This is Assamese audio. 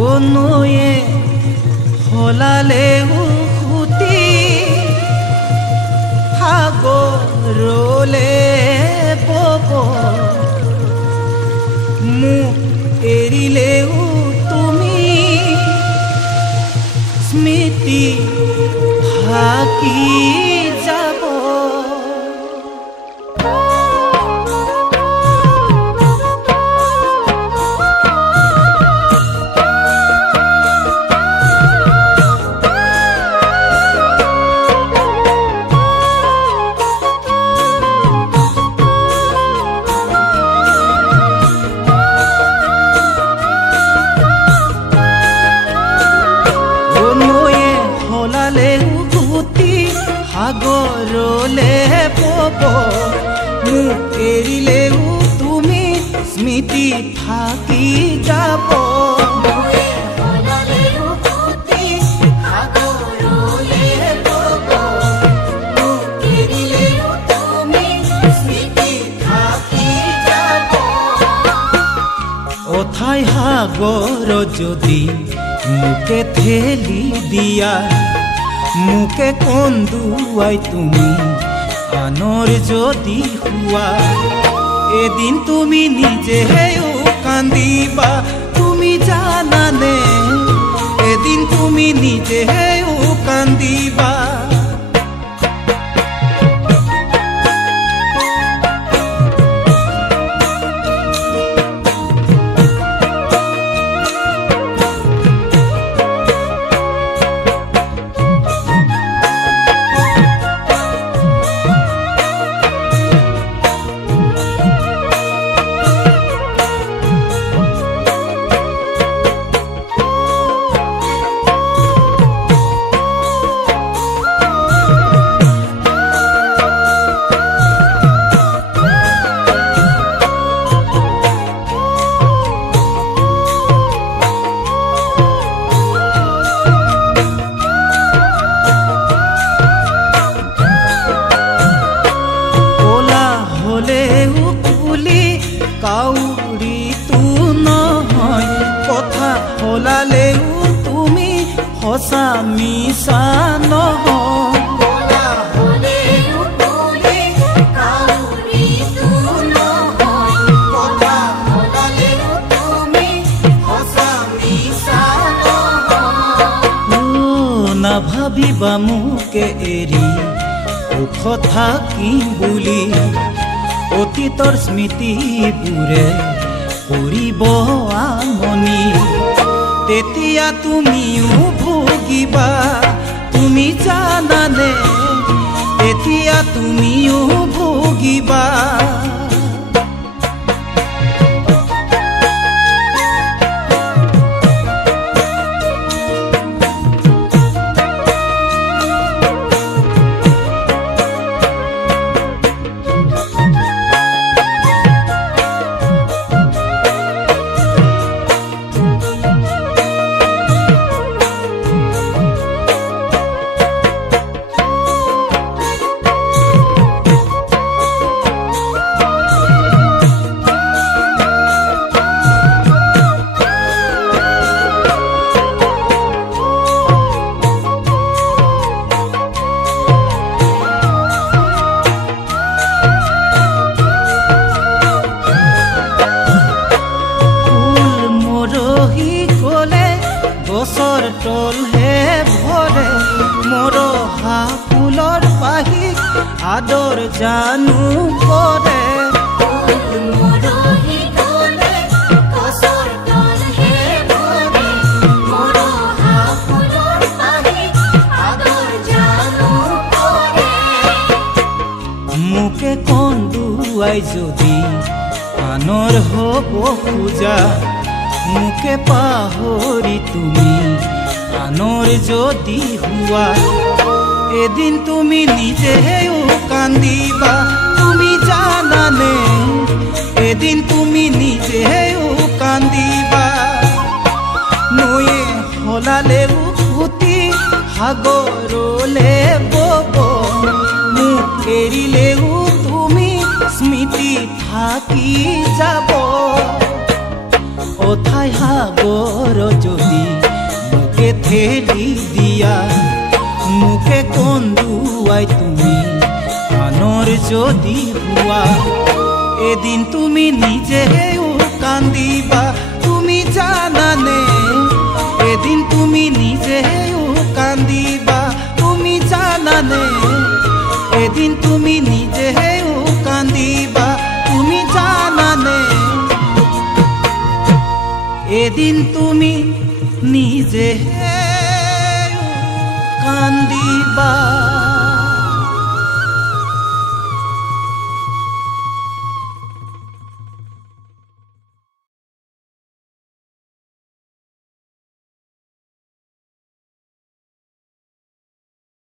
নৈয়ে সলালেও সুতি সাগৰলে বব মোক এৰিলেও তুমি স্মৃতি থাকি যাব সাগৰলে বব মোক এৰিলেও তুমি স্মৃতি থাকি যাব অথাই সাগৰ যদি মোকে ঠেলি দিয়া মুকে কন্দুৱাই তুমি আনৰ যদি হুৱা এদিন তুমি নিজেও কান্দিবা তুমি জানানে এদিন তুমি নিজেও কান্দিবা কাউৰীটো নহয় কথা সলালেও তুমি সঁচা মিছা নহয় নাভাবিবা মোকে এৰি সুখ থাকিম বুলি অতীতৰ স্মৃতিবোৰে কৰিব আমনি তেতিয়া তুমিও ভুগিবা তুমি জানানে তেতিয়া তুমিও ভুগিবা গছৰ তলহে ভৰে মৰহা ফুলৰ পাহি আদৰ জানো কৰে মোকে কন্দুৱাই যদি আনৰ হ'ব খোজা মুকে পাহৰি তুমি আনৰ যদি হুৱা এদিন তুমি নিজেও কান্দিবা তুমি জানানে এদিন তুমি নিজেও কান্দিবা নৈয়ে সলালেও সুতি সাগৰলে বব মোক এৰিলেও তুমি স্মৃতি থাকি যাব অথাই সাগর যদি মুকে ঠেলি দিয়া মুকে কন্দুয়াই তুমি আনর যদি হুয়া এদিন তুমি নিজেও কান্দিবা তুমি জানানে এদিন তুমি নিজেও কান্দিবা তুমি জানানে এদিন তুমি নিজেও কান্দিবা তুমি জানানে এদিন তুমি নিজেও কান্দিবা।